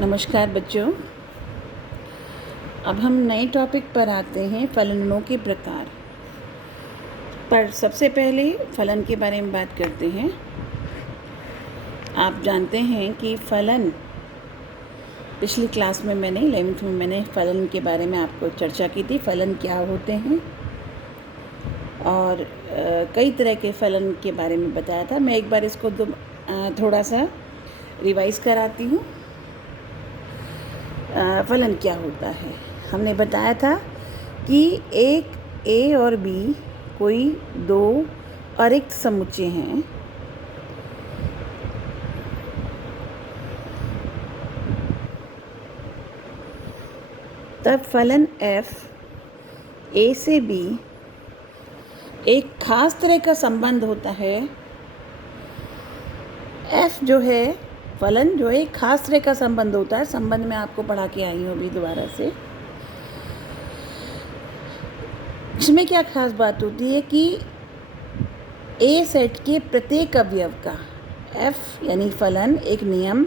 नमस्कार बच्चों। अब हम नए टॉपिक पर आते हैं, फलनों के प्रकार पर। सबसे पहले फलन के बारे में बात करते हैं। आप जानते हैं कि फलन, पिछली क्लास में मैंने 11th में मैंने फलन के बारे में आपको चर्चा की थी। फलन क्या होते हैं और कई तरह के फलन के बारे में बताया था। मैं एक बार इसको थोड़ा सा रिवाइज़ कराती हूँ। फलन क्या होता है, हमने बताया था कि एक ए और बी कोई दो अरिक्त समुच्चय हैं। तब फलन f ए से बी एक खास तरह का संबंध होता है। f जो है फलन जो एक खास तरह का संबंध होता है। संबंध में आपको पढ़ा के आई हूँ अभी दोबारा से। इसमें क्या खास बात होती है कि ए सेट के प्रत्येक अवयव का, f यानी फलन एक नियम,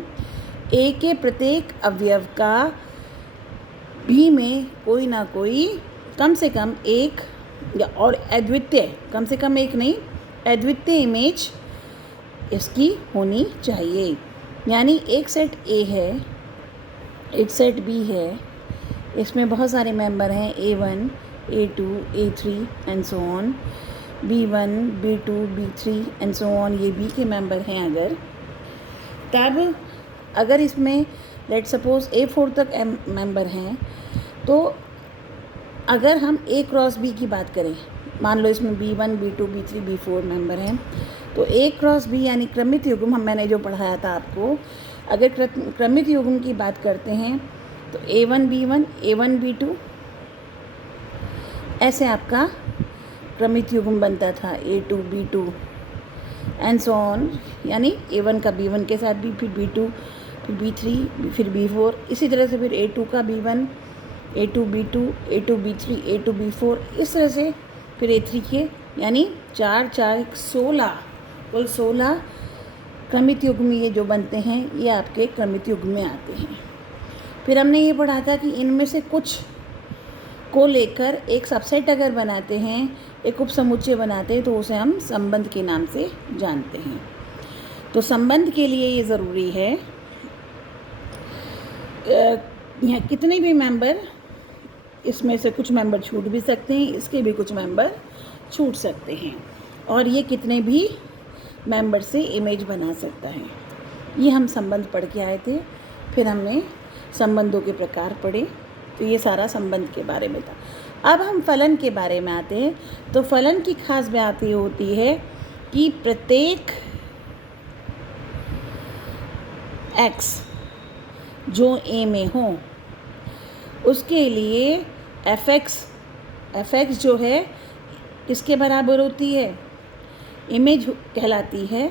ए के प्रत्येक अवयव का बी में कोई ना कोई कम से कम एक या और अद्वितीय, कम से कम एक नहीं, अद्वितीय इमेज इसकी होनी चाहिए। यानी एक सेट ए है, एक सेट बी है, इसमें बहुत सारे मेंबर हैं, A1, A2, A3 and so on, B1, B2, B3 and so on, ये बी के मेंबर हैं। तब अगर इसमें लेट सपोज A4 तक मेंबर हैं, तो अगर हम A क्रॉस B की बात करें, मान लो इसमें B1, B2, B3, B4 member हैं, तो A क्रॉस B यानी क्रमित युग्म, मैंने जो पढ़ाया था आपको, अगर क्रमित युग्म की बात करते हैं तो A1 B1, A1 B2, ऐसे आपका क्रमित युग्म बनता था, A2 B2 and so on. यानी A1 का B1 के साथ भी, फिर B2, फिर B3, फिर B4, इसी तरह से फिर A2 का B1, A2 B2, A2 B3, A2 B4, इस तरह से फिर A3 के, यानी 4 4 16, कुल 16 क्रमित युग्म ये जो बनते हैं, ये आपके क्रमित युग्म में आते हैं। फिर हमने ये पढ़ा था कि इनमें से कुछ को लेकर एक सबसेट अगर बनाते हैं, एक उपसमुच्चय बनाते हैं, तो उसे हम संबंध के नाम से जानते हैं। तो संबंध के लिए ये ज़रूरी है, यहाँ कितने भी मेंबर, इसमें से कुछ मेंबर छूट भी सकते हैं, इसके भी कुछ मेंबर छूट सकते हैं, और ये कितने भी मेंबर से इमेज बना सकता है। ये हम संबंध पढ़ के आए थे। फिर हमने संबंधों के प्रकार पढ़े, तो ये सारा संबंध के बारे में था। अब हम फलन के बारे में आते हैं। तो फलन की खास बात ये होती है कि प्रत्येक x जो a में हो, उसके लिए fx जो है किसके बराबर होती है, इमेज कहलाती है।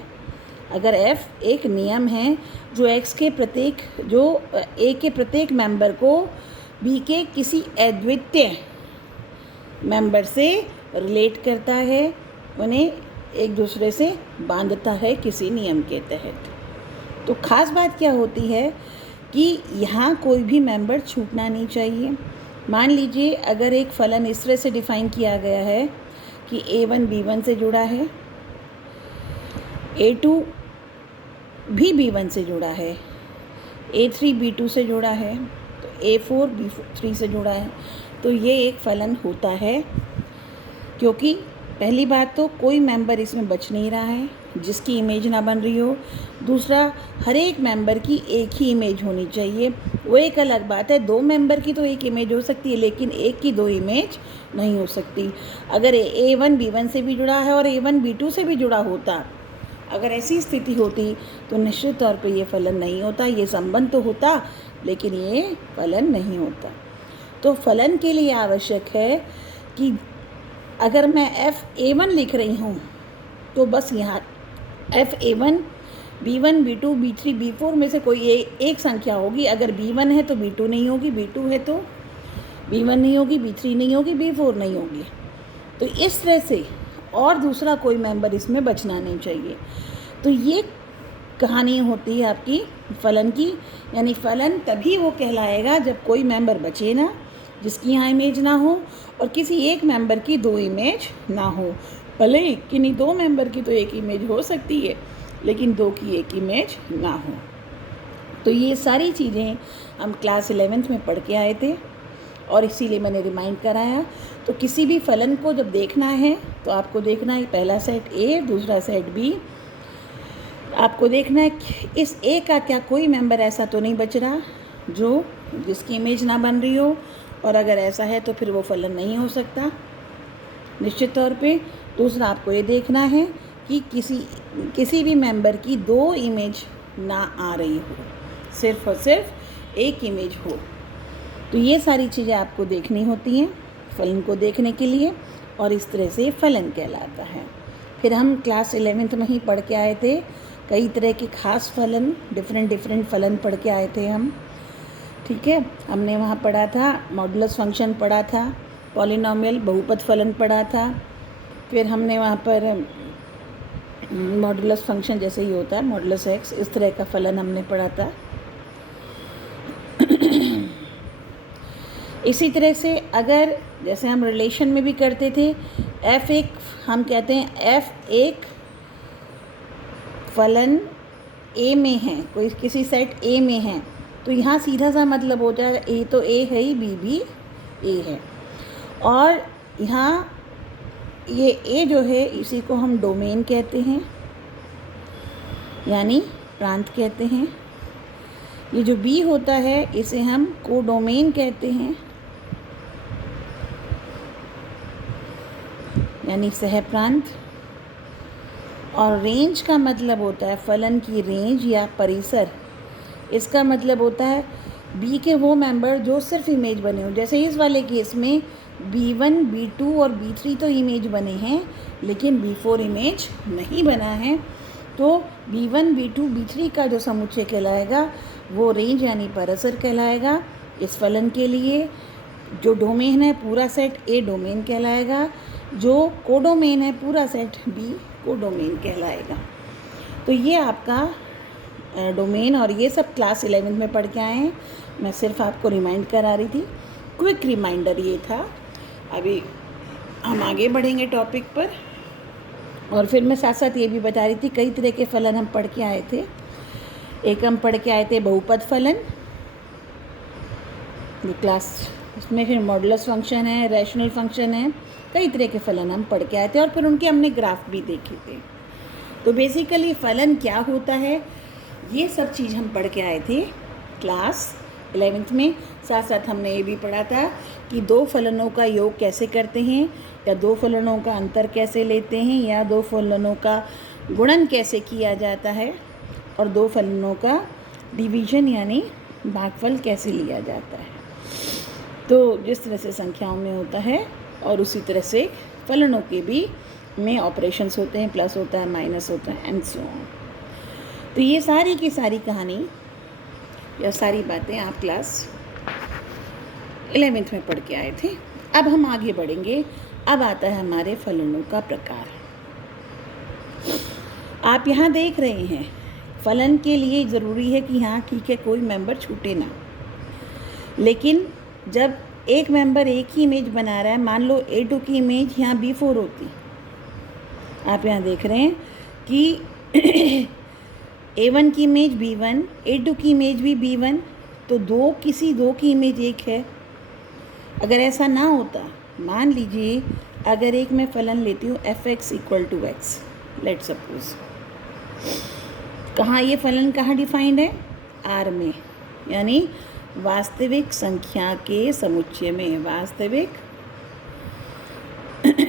अगर f एक नियम है जो x के प्रत्येक, जो a के प्रत्येक मेंबर को b के किसी अद्वितीय मेंबर से रिलेट करता है, उन्हें एक दूसरे से बांधता है किसी नियम के तहत। तो ख़ास बात क्या होती है कि यहाँ कोई भी मेंबर छूटना नहीं चाहिए। मान लीजिए अगर एक फलन इस तरह से डिफ़ाइन किया गया है कि A1 B1 से जुड़ा है, A2 भी B1 से जुड़ा है, A3 B2 से जुड़ा है, तो A4 B3 से जुड़ा है, तो ये एक फलन होता है। क्योंकि पहली बात तो कोई मेंबर इसमें बच नहीं रहा है जिसकी इमेज ना बन रही हो। दूसरा, हर एक मेंबर की एक ही इमेज होनी चाहिए। वो एक अलग बात है, दो मेंबर की तो एक इमेज हो सकती है, लेकिन एक की दो इमेज नहीं हो सकती। अगर A1 B1 से भी जुड़ा है और A1 B2 से भी जुड़ा होता, अगर ऐसी स्थिति होती, तो निश्चित तौर पे ये फलन नहीं होता। ये संबंध तो होता, लेकिन ये फलन नहीं होता। तो फलन के लिए आवश्यक है कि अगर मैं FA1 लिख रही हूँ, तो बस यहाँ FA1 B1 B2 B3 B4 में से कोई एक संख्या होगी। अगर B1 है तो B2 नहीं होगी, B2 है तो B1 नहीं होगी, B3 नहीं होगी, B4 नहीं होगी। तो इस तरह से, और दूसरा कोई मेंबर इसमें बचना नहीं चाहिए। तो ये कहानी होती है आपकी फलन की। यानी फलन तभी वो कहलाएगा जब कोई मेंबर बचे ना जिसकी यहाँ इमेज ना हो, और किसी एक मेंबर की दो इमेज ना हो। भले किन्हीं दो मेंबर की तो एक इमेज हो सकती है, लेकिन दो की एक इमेज ना हो। तो ये सारी चीज़ें हम क्लास 11th में पढ़ के आए थे, और इसीलिए मैंने रिमाइंड कराया। तो किसी भी फलन को जब देखना है तो आपको देखना है पहला सेट ए, दूसरा सेट बी। आपको देखना है कि इस ए का क्या कोई मेंबर ऐसा तो नहीं बच रहा जिसकी इमेज ना बन रही हो, और अगर ऐसा है तो फिर वो फलन नहीं हो सकता निश्चित तौर पे। दूसरा आपको ये देखना है कि किसी भी मेंबर की दो इमेज ना आ रही हो, सिर्फ और सिर्फ एक इमेज हो। तो ये सारी चीज़ें आपको देखनी होती हैं फलन को देखने के लिए, और इस तरह से फलन कहलाता है। फिर हम क्लास 11th में ही पढ़ के आए थे कई तरह के खास फलन, डिफरेंट फलन पढ़ के आए थे हम। ठीक है, हमने वहाँ पढ़ा था मॉडुलस फंक्शन पढ़ा था, पॉलिनोमियल बहुपद फलन पढ़ा था। फिर हमने वहाँ पर मॉडुलस फंक्शन जैसे ही होता है मॉडुलस एक्स, इस तरह का फलन हमने पढ़ा था। इसी तरह से अगर जैसे हम रिलेशन में भी करते थे, एफ एक हम कहते हैं एफ एक फलन ए में है, कोई किसी सेट ए में है, तो यहाँ सीधा सा मतलब हो जाएगा ए तो ए है ही, बी भी ए है। और यहाँ ये ए जो है इसी को हम डोमेन कहते हैं, यानी प्रांत कहते हैं। ये जो बी होता है इसे हम कोडोमेन कहते हैं, यानी सहप्रांत। और रेंज का मतलब होता है फलन की रेंज या परिसर। इसका मतलब होता है बी के वो मेंबर जो सिर्फ इमेज बने हो। जैसे इस वाले केस में B1, B2 और B3 तो इमेज बने हैं, लेकिन B4 इमेज नहीं बना है। तो B1, B2, B3 का जो समुच्चय कहलाएगा वो रेंज यानी परिसर कहलाएगा इस फलन के लिए। जो डोमेन है पूरा सेट A डोमेन कहलाएगा, जो कोडोमेन है पूरा सेट B कोडोमेन कहलाएगा। तो ये आपका डोमेन, और ये सब क्लास 11th में पढ़ के आए हैं। मैं सिर्फ आपको रिमाइंड करा रही थी, क्विक रिमाइंडर ये था। अभी हम आगे बढ़ेंगे टॉपिक पर, और फिर मैं साथ साथ ये भी बता रही थी कई तरह के फलन हम पढ़ के आए थे। एक हम पढ़ के आए थे बहुपद फलन, ये क्लास, उसमें फिर मॉडुलस फंक्शन है, रैशनल फंक्शन है, कई तरह के फलन हम पढ़ के आए थे, और फिर उनके हमने ग्राफ भी देखे थे। तो बेसिकली फलन क्या होता है ये सब चीज़ हम पढ़ के आए थे क्लास 11th में। साथ साथ हमने ये भी पढ़ा था कि दो फलनों का योग कैसे करते हैं, या दो फलनों का अंतर कैसे लेते हैं, या दो फलनों का गुणन कैसे किया जाता है, और दो फलनों का डिवीजन यानी भागफल कैसे लिया जाता है। तो जिस तरह से संख्याओं में होता है, और उसी तरह से फलनों के भी में ऑपरेशंस होते हैं, प्लस होता है, माइनस होता है, एंड सो ऑन। तो ये सारी की सारी कहानी या सारी बातें आप क्लास 11th में पढ़ के आए थे। अब हम आगे बढ़ेंगे। अब आता है हमारे फलनों का प्रकार। आप यहाँ देख रहे हैं फलन के लिए ज़रूरी है कि हाँ ठीक है कोई मेंबर छूटे ना, लेकिन जब एक मेंबर एक ही इमेज बना रहा है, मान लो A2 की इमेज यहाँ B4 होती, आप यहाँ देख रहे हैं कि A1 की इमेज B1, A2 की इमेज भी B1, तो किसी दो की इमेज एक है। अगर ऐसा ना होता, मान लीजिए अगर एक मैं फलन लेती हूँ fx = x, लेट सपोज, कहाँ ये फलन कहाँ डिफाइंड है, R में, यानी वास्तविक संख्या के समुच्चय में, वास्तविक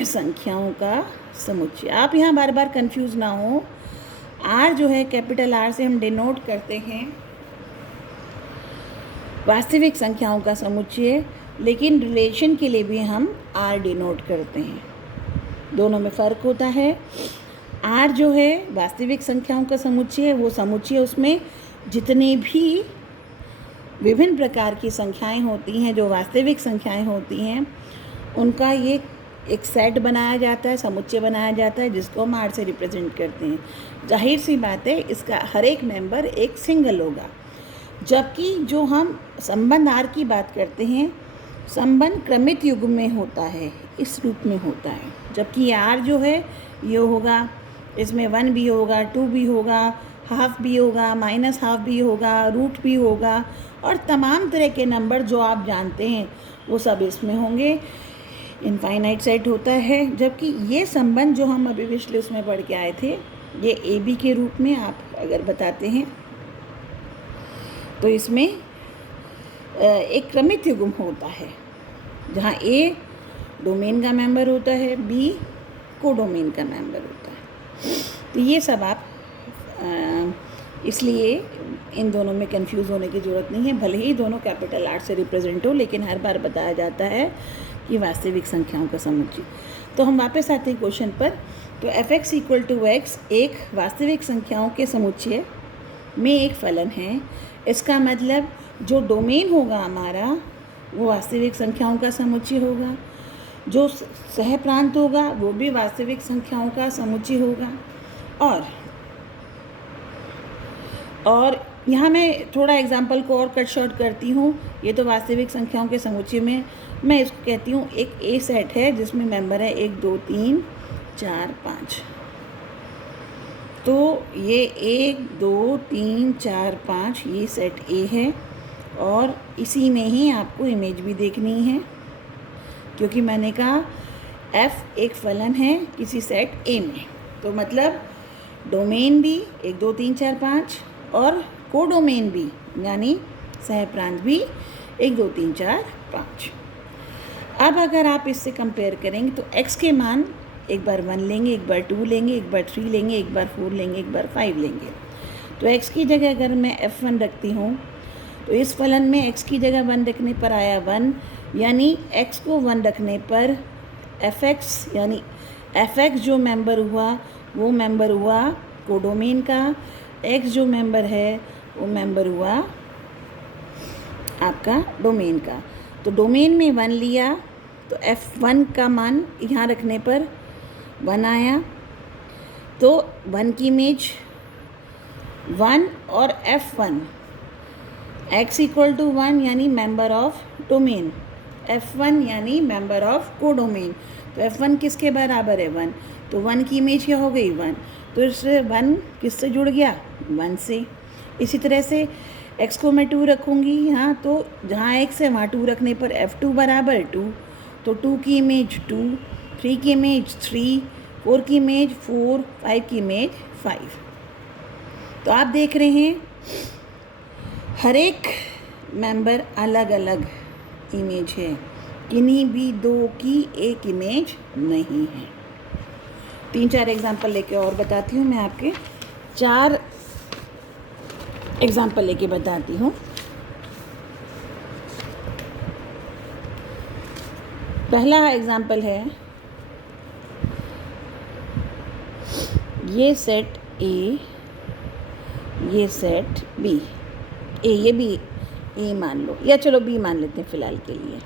संख्याओं का समुच्चय। आप यहाँ बार बार कंफ्यूज ना हो, R जो है कैपिटल R से हम डिनोट करते हैं वास्तविक संख्याओं का समुच्चय, लेकिन रिलेशन के लिए भी हम R डिनोट करते हैं। दोनों में फ़र्क होता है। R जो है वास्तविक संख्याओं का समुच्चय, वो समुच्चय उसमें जितने भी विभिन्न प्रकार की संख्याएं होती हैं, जो वास्तविक संख्याएं होती हैं, उनका ये एक सेट बनाया जाता है, समुच्चय बनाया जाता है, जिसको हम आर से रिप्रेजेंट करते हैं। जाहिर सी बात है, इसका हर एक मेंबर एक सिंगल होगा। जबकि जो हम संबंध आर की बात करते हैं, संबंध क्रमित युग्म में होता है, इस रूप में होता है। जबकि आर जो है ये होगा, इसमें 1 भी होगा, 2 भी होगा, हाफ भी होगा, माइनस हाफ भी होगा, रूट भी होगा, और तमाम तरह के नंबर जो आप जानते हैं वो सब इसमें होंगे। इनफाइनाइट सेट होता है। जबकि ये संबंध जो हम अभी पिछले उसमें पढ़ के आए थे, ये ए बी के रूप में आप अगर बताते हैं तो इसमें एक क्रमित युग्म होता है, जहाँ ए डोमेन का मेंबर होता है, बी कोडोमेन का मेंबर होता है। तो ये सब आप इसलिए इन दोनों में कंफ्यूज होने की ज़रूरत नहीं है। भले ही दोनों कैपिटल आर से रिप्रेजेंट हो, लेकिन हर बार बताया जाता है कि वास्तविक संख्याओं का समुच्चय। तो हम वापस आते हैं क्वेश्चन पर। तो f(x) = x एक वास्तविक संख्याओं के समुच्चय में एक फलन है। इसका मतलब जो डोमेन होगा हमारा वो वास्तविक संख्याओं का समुच्चय होगा, जो सहप्रांत होगा वो भी वास्तविक संख्याओं का समुच्चय होगा। और यहाँ मैं थोड़ा एग्जाम्पल को और कट शॉर्ट करती हूँ। ये तो वास्तविक संख्याओं के समुच्चय में मैं इसको कहती हूँ एक ए सेट है, जिसमें मेंबर है 1 2 3 4 5। तो ये 1 2 3 4 5 ये सेट ए है, और इसी में ही आपको इमेज भी देखनी है, क्योंकि मैंने कहा f एक फलन है किसी सेट ए में। तो मतलब डोमेन भी 1 2 3 4 5 और कोडोमेन भी यानी सहप्रांत भी 1 2 3 4 5। अब अगर आप इससे कंपेयर करेंगे तो x के मान एक बार 1 लेंगे, एक बार 2 लेंगे, एक बार 3 लेंगे, एक बार 4 लेंगे, एक बार 5 लेंगे। तो x की जगह अगर मैं f1 रखती हूँ तो इस फलन में x की जगह 1 रखने पर आया 1, यानी x को 1 रखने पर fx यानी fx जो मेंबर हुआ वो मेंबर हुआ कोडोमेन का, x जो मेंबर है वो मेंबर हुआ आपका डोमेन का। तो डोमेन में 1 लिया तो f1 का मान यहाँ रखने पर 1 आया, तो 1 की इमेज 1 और f1 x = 1 यानी मेंबर ऑफ डोमेन, f1 यानी मेंबर ऑफ कोडोमेन। तो f1 किसके बराबर है 1, तो 1 की इमेज क्या हो गई 1, तो इससे 1 किससे जुड़ गया 1 से। इसी तरह से x को मैं 2 रखूँगी यहाँ, तो जहाँ x है वहाँ 2 रखने पर f2 बराबर 2, तो 2 की इमेज 2, 3 की इमेज 3, 4 की इमेज 4, 5 की इमेज 5। तो आप देख रहे हैं हर एक मेंबर अलग अलग इमेज है, किन्हीं भी दो की एक इमेज नहीं है। 3-4 एग्जाम्पल लेके और बताती हूँ मैं आपके, 4 एग्जाम्पल लेके बताती हूँ। पहला एग्जाम्पल है ये सेट ए, ये सेट बी, ये भी ए मान लो, या चलो बी मान लेते हैं फ़िलहाल के लिए।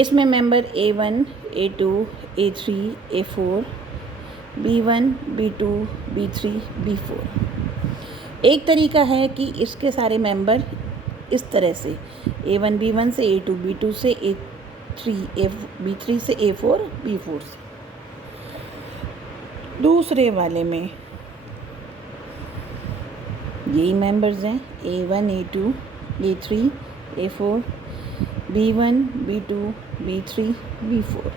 इसमें member A1 A2 A3 A4 B1 B2 B3 B4। एक तरीका है कि इसके सारे मेंबर इस तरह से A1 B1 से A2 B2 से A3 B3 से A4 B4 से। दूसरे वाले में यही मेंबर्स हैं A1 A2 A3 A4 B1 B2 B3 B4।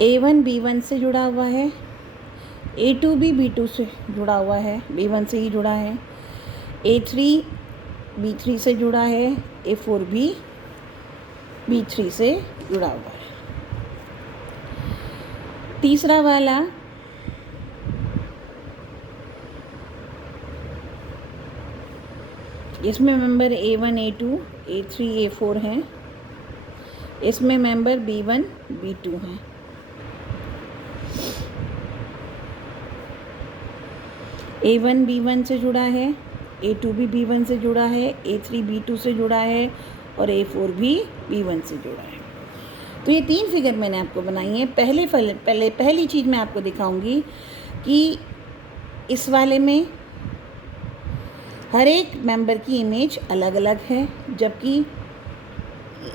A1 B1 से जुड़ा हुआ है, A2 भी B2 से जुड़ा हुआ है, B1 से ही जुड़ा है, A3 B3 से जुड़ा है, A4 भी B3 से जुड़ा हुआ है। तीसरा वाला इसमें member A1 A2 A3 A4 हैं, इसमें मेंबर B1 B2 हैं। A1 B1 से जुड़ा है, A2 भी B1 से जुड़ा है, A3 B2 से जुड़ा है, और A4 भी B1 से जुड़ा है। तो ये 3 फिगर मैंने आपको बनाई है। पहली चीज़ मैं आपको दिखाऊंगी कि इस वाले में हर एक मेंबर की इमेज अलग अलग है, जबकि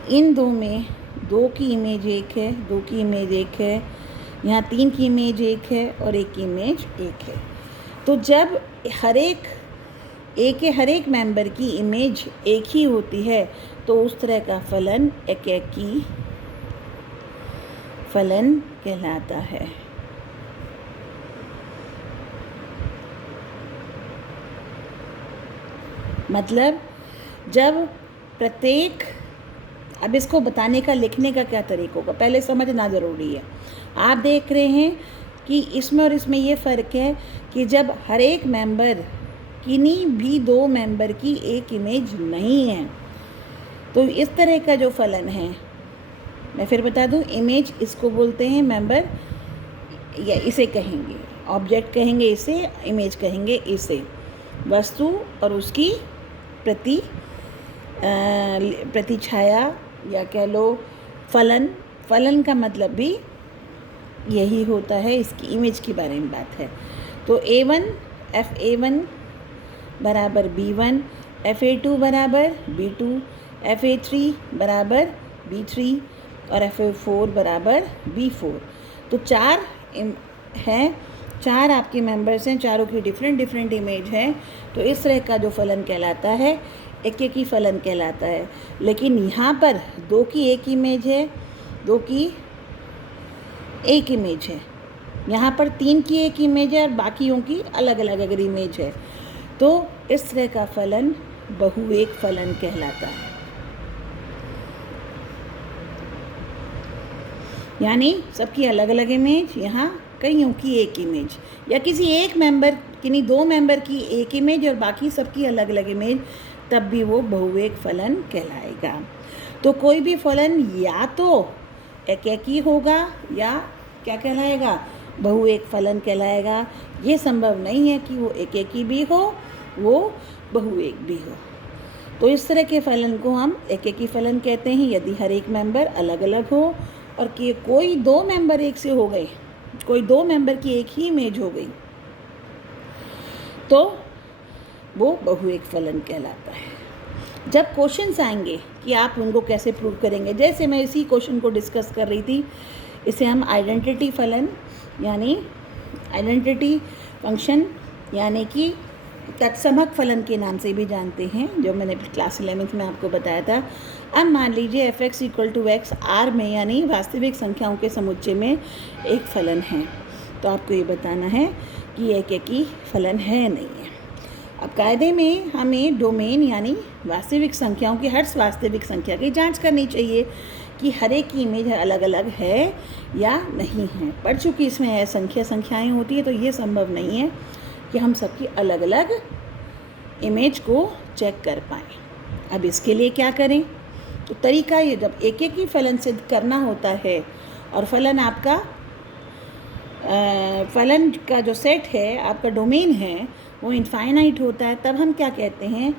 इन दो में 2 की इमेज एक है, 2 की इमेज एक है, यहाँ 3 की इमेज एक है और 1 की इमेज एक है। तो जब हर एक मेंबर की इमेज एक ही होती है तो उस तरह का फलन एकेकी फलन कहलाता है। मतलब जब प्रत्येक, अब इसको बताने का, लिखने का क्या तरीका होगा पहले समझना ज़रूरी है। आप देख रहे हैं कि इसमें और इसमें ये फ़र्क है कि जब हर एक मेंबर, किन्हीं भी 2 मेंबर की एक इमेज नहीं है, तो इस तरह का जो फलन है, मैं फिर बता दूं, इमेज इसको बोलते हैं मेंबर, या इसे कहेंगे ऑब्जेक्ट कहेंगे इसे, इमेज कहेंगे इसे, वस्तु और उसकी प्रतिछाया या कह लो फलन। फलन का मतलब भी यही होता है, इसकी इमेज के बारे में बात है। तो A1 FA1 बराबर B1, FA2 बराबर B2, FA3 बराबर B3 और FA4 बराबर B4। तो 4 हैं, 4 आपके मेंबर्स हैं, चारों की डिफरेंट इमेज है। तो इस तरह का जो फलन कहलाता है एकेकी फलन कहलाता है। लेकिन यहाँ पर 2 की एक इमेज है, 2 की एक इमेज है, यहाँ पर 3 की एक इमेज है और बाकियों की अलग अलग अगर इमेज है, तो इस तरह का फलन बहुएक फलन कहलाता है। यानी सबकी अलग अलग इमेज, यहाँ कईयों की एक इमेज, या किसी एक मेंबर, किन्हीं 2 मेंबर की एक इमेज और बाकी सबकी अलग अलग इमेज, तब भी वो बहुएक फलन कहलाएगा। तो कोई भी फलन या तो एकेकी होगा या क्या कहलाएगा, बहुएक फलन कहलाएगा। ये संभव नहीं है कि वो एकेकी भी हो, वो बहुएक भी हो। तो इस तरह के फलन को हम एकेकी फलन कहते हैं यदि हर एक मेंबर अलग अलग हो और कि कोई 2 मेंबर एक से हो गए, कोई 2 मेंबर की एक ही इमेज हो गई, तो वो बहुएक फलन कहलाता है। जब क्वेश्चंस आएंगे कि आप उनको कैसे प्रूव करेंगे, जैसे मैं इसी क्वेश्चन को डिस्कस कर रही थी, इसे हम आइडेंटिटी फलन यानी आइडेंटिटी फंक्शन यानी कि तत्समक फलन के नाम से भी जानते हैं, जो मैंने क्लास 11th में आपको बताया था। अब मान लीजिए f(x) = x R में, यानी वास्तविक संख्याओं के समुच्चय में एक फलन है, तो आपको ये बताना है कि एकेकी फलन है नहीं है। अब कायदे में हमें डोमेन यानी वास्तविक संख्याओं की, हर वास्तविक संख्या की जांच करनी चाहिए कि हर एक की इमेज अलग अलग है या नहीं है। पर चूँकि इसमें संख्याएँ होती है, तो ये संभव नहीं है कि हम सबकी अलग अलग इमेज को चेक कर पाएँ। अब इसके लिए क्या करें? तो तरीका ये, जब एक ही फलन सिद्ध करना होता है और फलन आपका फलन का जो सेट है, आपका डोमेन है, वो इनफाइनाइट होता है, तब हम क्या कहते हैं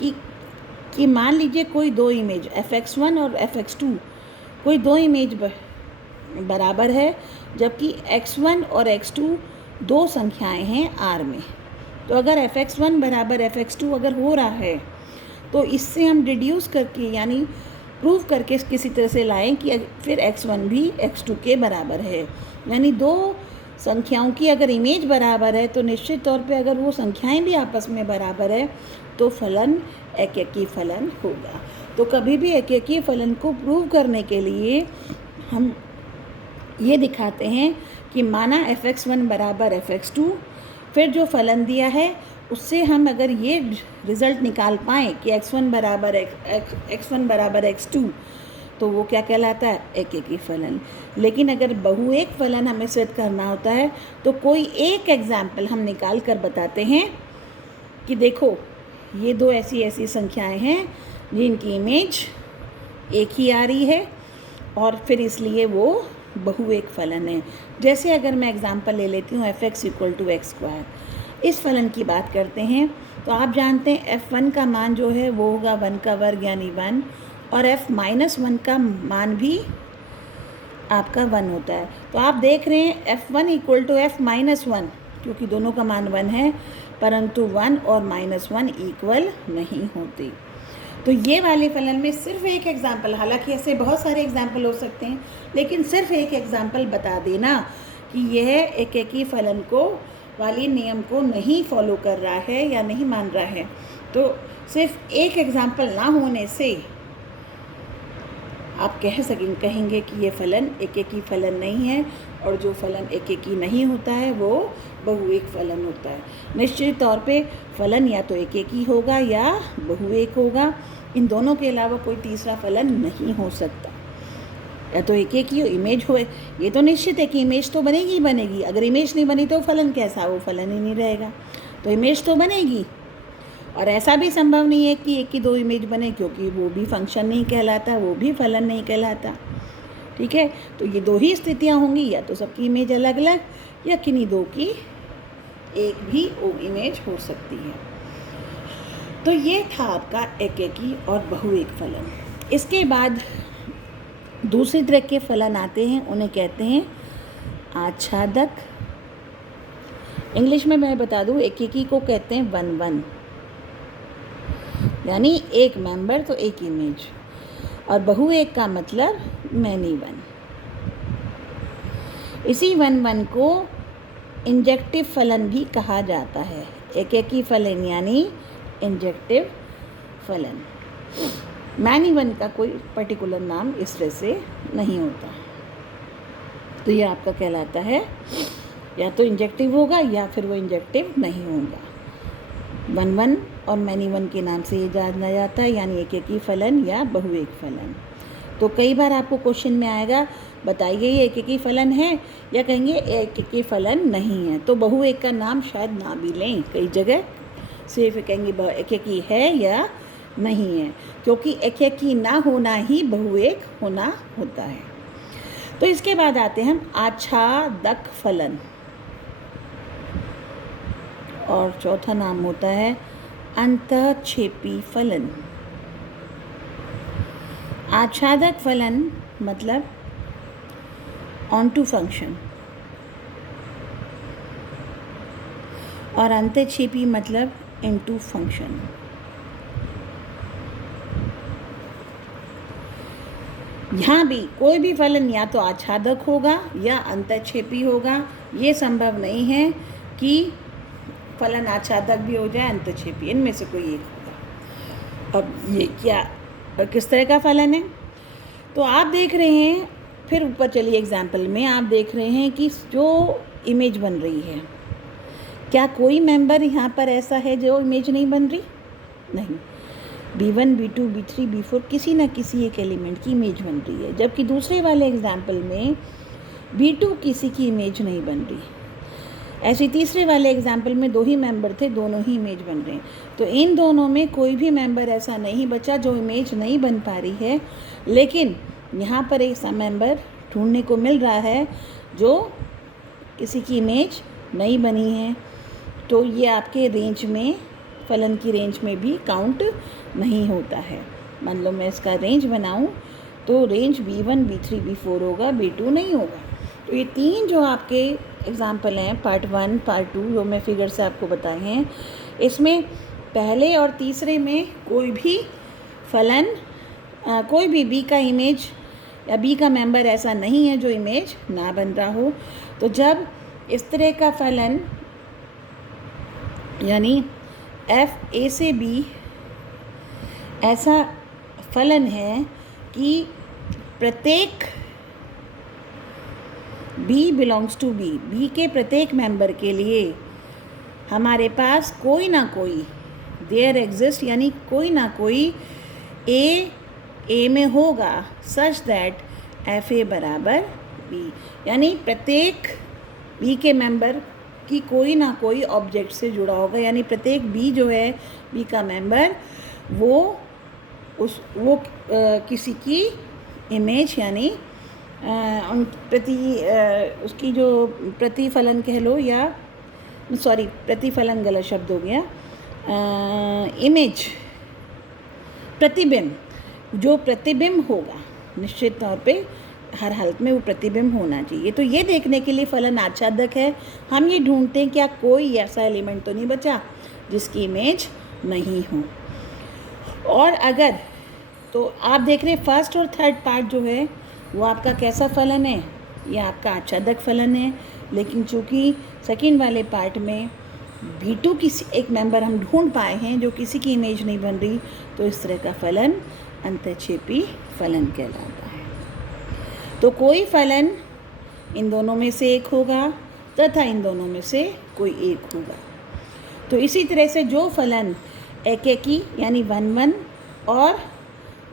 कि मान लीजिए कोई 2 इमेज f(x1) और f(x2), कोई 2 इमेज बराबर है, जबकि x1 और x2 2 संख्याएं हैं R में। तो अगर f(x1) बराबर f(x2) अगर हो रहा है, तो इससे हम डिड्यूस करके यानी प्रूव करके किसी तरह से लाएं कि फिर x1 भी x2 के बराबर है। यानी 2 संख्याओं की अगर इमेज बराबर है, तो निश्चित तौर पे अगर वो संख्याएं भी आपस में बराबर है, तो फलन एकेकी फलन होगा। तो कभी भी एकेकी फलन को प्रूव करने के लिए हम ये दिखाते हैं कि माना f(x1) बराबर f(x2), फिर जो फलन दिया है उससे हम अगर ये रिज़ल्ट निकाल पाएँ कि x1 बराबर x2, तो वो क्या कहलाता है, एकेकी फलन। लेकिन अगर बहुएक फलन हमें सिद्ध करना होता है, तो कोई एक एग्जाम्पल हम निकाल कर बताते हैं कि देखो ये 2 ऐसी संख्याएं हैं जिनकी इमेज एक ही आ रही है और फिर इसलिए वो बहुएक फलन है। जैसे अगर मैं एग्जाम्पल ले लेती हूँ f(x) = x², इस फलन की बात करते हैं, तो आप जानते हैं f1 का मान जो है वो होगा 1 का वर्ग यानी 1, और f-1 का मान भी आपका 1 होता है। तो आप देख रहे हैं f1 इक्वल टू f-1, क्योंकि दोनों का मान 1 है, परंतु 1 और -1 इक्वल नहीं होते। तो ये वाले फलन में सिर्फ एक एग्जाम्पल, हालांकि ऐसे बहुत सारे एग्जाम्पल हो सकते हैं, लेकिन सिर्फ एक एग्जाम्पल बता देना कि यह एकेकी फलन को वाली नियम को नहीं फॉलो कर रहा है या नहीं मान रहा है। तो सिर्फ एक एग्जाम्पल ना होने से आप कहेंगे कि ये फलन एकेकी फलन नहीं है, और जो फलन एकेकी नहीं होता है वो बहुएक फलन होता है। निश्चित तौर पे फलन या तो एकेकी होगा या बहुएक होगा, इन दोनों के अलावा कोई तीसरा फलन नहीं हो सकता। या तो एकेकी हो, इमेज हो, ये तो निश्चित है कि इमेज तो बनेगी ही बनेगी। अगर इमेज नहीं बनी तो फलन कैसा, वो फलन ही नहीं रहेगा। तो इमेज तो बनेगी, और ऐसा भी संभव नहीं है कि एक की दो इमेज बने, क्योंकि वो भी फंक्शन नहीं कहलाता, वो भी फलन नहीं कहलाता। ठीक है, तो ये दो ही स्थितियाँ होंगी, या तो सबकी इमेज अलग अलग, या किन्हीं दो की एक भी इमेज हो सकती है। तो ये था आपका एकेकी और बहुएक फलन। इसके बाद दूसरी तरह के फलन आते हैं, उन्हें कहते हैं आच्छादक। इंग्लिश में मैं बता दूँ, एकेकी को कहते हैं 1-1, यानी एक मेंबर तो एक इमेज, और बहुएक का मतलब मैनी 1। इसी 1-1 को इंजेक्टिव फलन भी कहा जाता है। एकेकी फलन यानी इंजेक्टिव फलन। मैनी 1 का कोई पर्टिकुलर नाम इस तरह से नहीं होता। तो ये आपका कहलाता है या तो इंजेक्टिव होगा या फिर वो इंजेक्टिव नहीं होगा। 1-1 और मैनी 1 के नाम से ये जाना जाता है, यानी एकेकी फलन या बहुएक फलन। तो कई बार आपको क्वेश्चन में आएगा, बताइए ये एकेकी फलन है, या कहेंगे एकेकी फलन नहीं है। तो बहुएक का नाम शायद ना भी लें, कई जगह सिर्फ कहेंगे एकेकी है या नहीं है, क्योंकि एकेकी ना होना ही बहुएक होना होता है। तो इसके बाद आते हैं हम आच्छादक फलन, और चौथा नाम होता है अंतःक्षेपी फलन। आच्छादक फलन मतलब ऑन टू फंक्शन, और अंतःक्षेपी मतलब इनटू फंक्शन। यहाँ भी कोई भी फलन या तो आच्छादक होगा या अंतःक्षेपी होगा। ये संभव नहीं है कि फलन आच्छादक भी हो जाए, अंतःक्षेपी, इनमें से कोई एक होगा। अब ये क्या और किस तरह का फलन है, तो आप देख रहे हैं, फिर ऊपर चलिए एग्जाम्पल में, आप देख रहे हैं कि जो इमेज बन रही है, क्या कोई मेंबर यहाँ पर ऐसा है जो इमेज नहीं बन रही? नहीं। B1, B2, B3, B4 किसी न किसी एक एलिमेंट की इमेज बन रही है, जबकि दूसरे वाले एग्जाम्पल में B2 किसी की इमेज नहीं बन रही। ऐसे तीसरे वाले एग्जाम्पल में दो ही मेंबर थे, दोनों ही इमेज बन रहे हैं। तो इन दोनों में कोई भी मेंबर ऐसा नहीं बचा जो इमेज नहीं बन पा रही है, लेकिन यहाँ पर एक मेंबर ढूंढने को मिल रहा है जो किसी की इमेज नहीं बनी है। तो ये आपके रेंज में, फलन की रेंज में भी काउंट नहीं होता है। मान लो मैं इसका रेंज बनाऊं तो रेंज B1, B3, B4 होगा, B2 नहीं होगा। तो ये तीन जो आपके एग्जाम्पल हैं, पार्ट 1, पार्ट 2, जो मैं फिगर से आपको बताए हैं, इसमें पहले और तीसरे में कोई भी फलन, कोई भी B का इमेज या B का मेंबर ऐसा नहीं है जो इमेज ना बन रहा हो। तो जब इस तरह का फलन, यानी f a से b ऐसा फलन है कि प्रत्येक b belongs to b, b के प्रत्येक मेंबर के लिए हमारे पास कोई ना कोई देयर एग्जिस्ट, यानी कोई ना कोई a में होगा, सच दैट एफ ए बराबर b, यानी प्रत्येक b के मेंबर कि कोई ना कोई ऑब्जेक्ट से जुड़ा होगा, यानी प्रत्येक B जो है, B का मेंबर, वो किसी की इमेज, यानी उसकी जो प्रतिफलन कह लो, या सॉरी प्रतिफलन गलत शब्द हो गया, इमेज, प्रतिबिंब, जो प्रतिबिंब होगा निश्चित तौर पे हर हालत में वो प्रतिबिंब होना चाहिए। तो ये देखने के लिए फलन आच्छादक है। हम ये ढूंढते हैं क्या कोई ऐसा एलिमेंट तो नहीं बचा जिसकी इमेज नहीं हो। और अगर तो आप देख रहे हैं फर्स्ट और थर्ड पार्ट जो है वो आपका कैसा फलन है, ये आपका आच्छादक फलन है। लेकिन चूँकि सेकंड वाले पार्ट में V2 किसी एक मेंबर हम ढूंढ पाए हैं जो किसी की इमेज नहीं बन रही, तो इस तरह का फलन अंतःक्षेपी फलन कहलाता है। तो कोई फलन इन दोनों में से एक होगा तथा इन दोनों में से कोई एक होगा। तो इसी तरह से जो फलन एकेकी यानी 1-1 और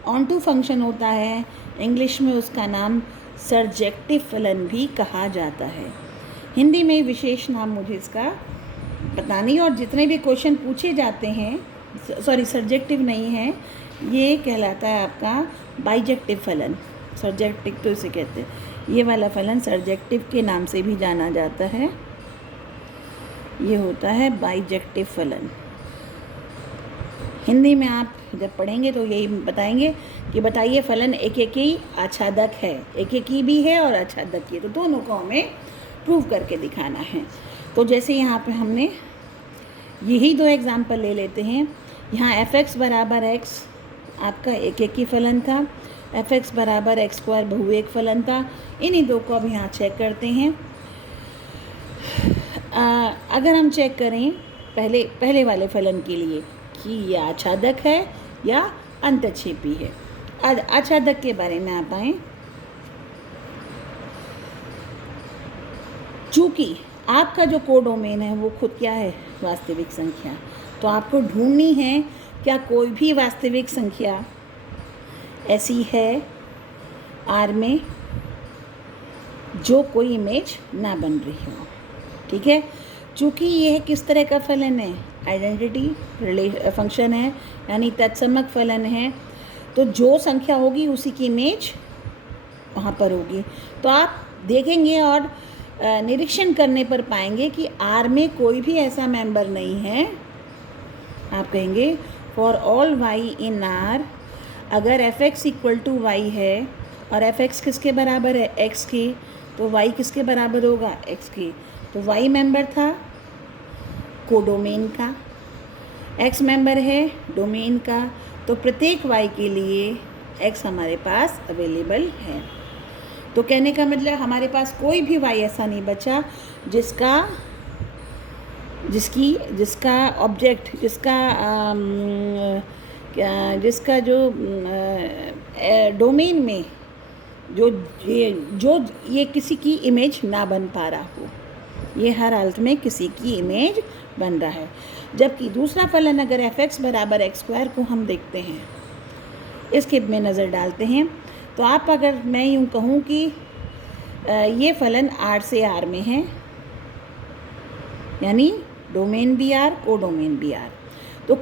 ऑन टू फंक्शन होता है, इंग्लिश में उसका नाम सर्जेक्टिव फलन भी कहा जाता है। हिंदी में विशेष नाम मुझे इसका पता नहीं, और जितने भी क्वेश्चन पूछे जाते हैं, सॉरी सर्जेक्टिव नहीं है, ये कहलाता है आपका बाइजेक्टिव फलन। सर्जेक्टिव तो इसे कहते हैं, ये वाला फलन सर्जेक्टिव के नाम से भी जाना जाता है। ये होता है बाइजेक्टिव फलन। हिंदी में आप जब पढ़ेंगे तो यही बताएंगे कि बताइए फलन एकेकी आच्छादक है, एकेकी भी है और आच्छादक भी है, तो दोनों को हमें प्रूव करके दिखाना है। तो जैसे यहाँ पे हमने यही दो एग्जाम्पल ले लेते हैं। यहाँ f(x) बराबर x आपका एकेकी फलन था, f(x) बराबर x² बहुएक फलन था। इन्हीं दो को अब यहाँ चेक करते हैं। अगर हम चेक करें पहले वाले फलन के लिए कि यह आच्छादक है या अंतःक्षेपी है। आच्छादक के बारे में आप आएँ। चूँकि आपका जो कोडोमेन है वो खुद क्या है, वास्तविक संख्या, तो आपको ढूंढनी है क्या कोई भी वास्तविक संख्या ऐसी है R में जो कोई इमेज ना बन रही हो। ठीक है, चूँकि ये किस तरह का फलन है, आइडेंटिटी फंक्शन है यानी तत्समक फलन है, तो जो संख्या होगी उसी की इमेज वहाँ पर होगी। तो आप देखेंगे और निरीक्षण करने पर पाएंगे कि R में कोई भी ऐसा मेंबर नहीं है। आप कहेंगे for all y in R, अगर f(x) = y है और f(x) किसके बराबर है, x के, तो y किसके बराबर होगा, x के। तो y मेंबर था कोडोमेन का, x मेंबर है डोमेन का, तो प्रत्येक y के लिए x हमारे पास अवेलेबल है। तो कहने का मतलब हमारे पास कोई भी y ऐसा नहीं बचा जिसका ऑब्जेक्ट, जिसका जो डोमेन में जो ये किसी की इमेज ना बन पा रहा हो। ये हर हालत में किसी की इमेज बन रहा है। जबकि दूसरा फलन अगर f(x) बराबर x² को हम देखते हैं, इसके में नज़र डालते हैं, तो आप अगर मैं यूँ कहूँ कि ये फलन R से R में है, यानी डोमेन भी R, कोडोमेन भी R, तो